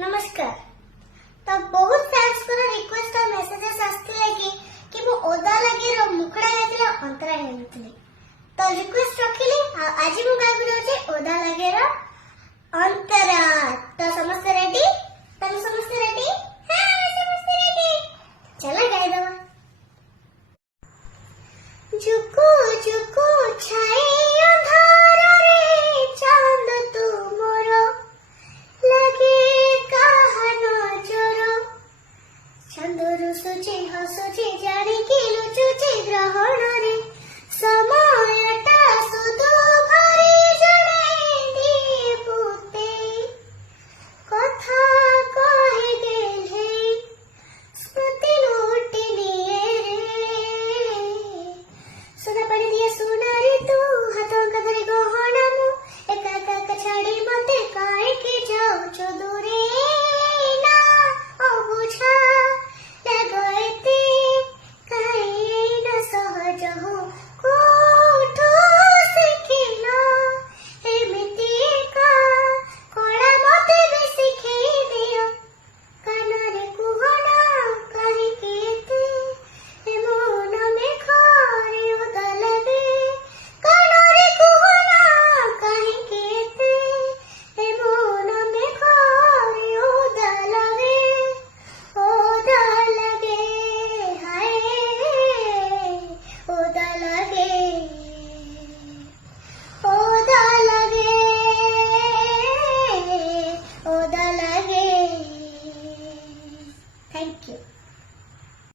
नमस्कार। तो बहुत फ्रेंड्स को रिक्वेस्ट और मेसेजेस आस्थिले कि मु ओदा लगे रो मुखड़ा हेतले अंतरा हेतले तो रिक्वेस्ट रखिले आज मु गाबी रहउचे ओदा लगे रो अंतरा।